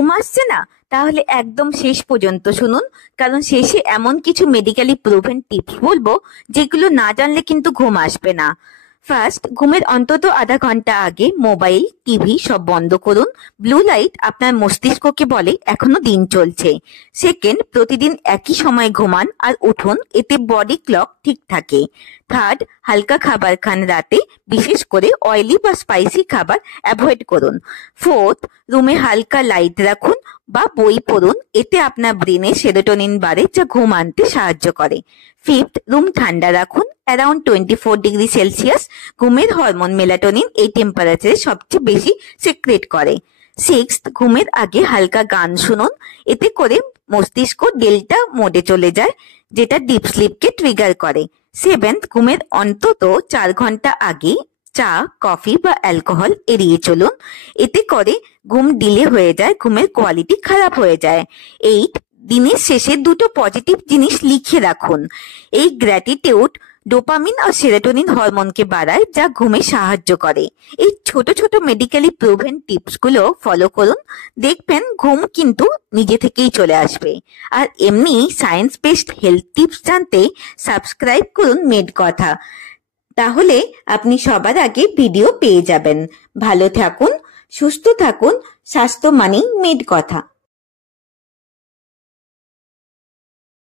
ঘুম আসছে না? তাহলে একদম শেষ পর্যন্ত শুনুন, কারণ শেষে এমন কিছু মেডিকেলি প্রুভেন টিপস বলবো যেগুলো না জানলে কিন্তু ঘুম আসবে না। ফার্স্ট, ঘুমের অন্তত আধা ঘন্টা আগে মোবাইল, টিভি সব বন্ধ করুন। ব্লু লাইট আপনার মস্তিষ্ককে বলে এখনো দিন চলছে। সেকেন্ড, প্রতিদিন একই সময় ঘুমান আর উঠুন, এতে বডি ক্লক ঠিক থাকে। থার্ড, হালকা খাবার খান রাতে, বিশেষ করে অয়েলি বা স্পাইসি খাবার অ্যাভয়েড করুন। ফোর্থ, রুমে হালকা লাইট রাখুন বা বই পড়ুন, এতে আপনার ব্রেনে সেরোটোনিন বাড়ে যা ঘুম আনতে সাহায্য করে। ফিফথ, রুম ঠান্ডা রাখুন, অ্যারাউন্ড 24 ডিগ্রি সেলসিয়াস। ঘুমের হরমোন মেলাটোনিন এই টেম্পারেচারে সবচেয়ে বেশি সিক্রেট করে। সিক্সথ, ঘুমের আগে হালকা গান শুনুন, এতে করে মস্তিষ্ক ডেল্টা মোডে চলে যায়, যেটা ডিপ স্লিপকে ট্রিগার করে। সেভেন্থ, ঘুমের অন্তত 4 ঘন্টা আগে চা, কফি বা অ্যালকোহল এড়িয়ে চলুন, এতে করে ঘুম ডিলে হয়ে যায়, ঘুমের কোয়ালিটি খারাপ হয়ে যায়। এইট, দিনের শেষে দুটো পজিটিভ জিনিস লিখে রাখুন। এই গ্র্যাটিটিউড ডোপামিন আর সেরোটোনিন হরমোনকে বাড়ায়, যা ঘুমে সাহায্য করে। এই ছোট ছোট মেডিকেলি প্রুভেন টিপস গুলো ফলো করুন, দেখবেন ঘুম কিন্তু নিজে থেকেই চলে আসবে। আর এমনি সায়েন্স বেসড হেলথ টিপস জানতে সাবস্ক্রাইব করুন মেড কথা, তাহলে আপনি সবার আগে ভিডিও পেয়ে যাবেন। ভালো থাকুন, সুস্থ থাকুন, স্বাস্থ্য মানেই মেড কথা।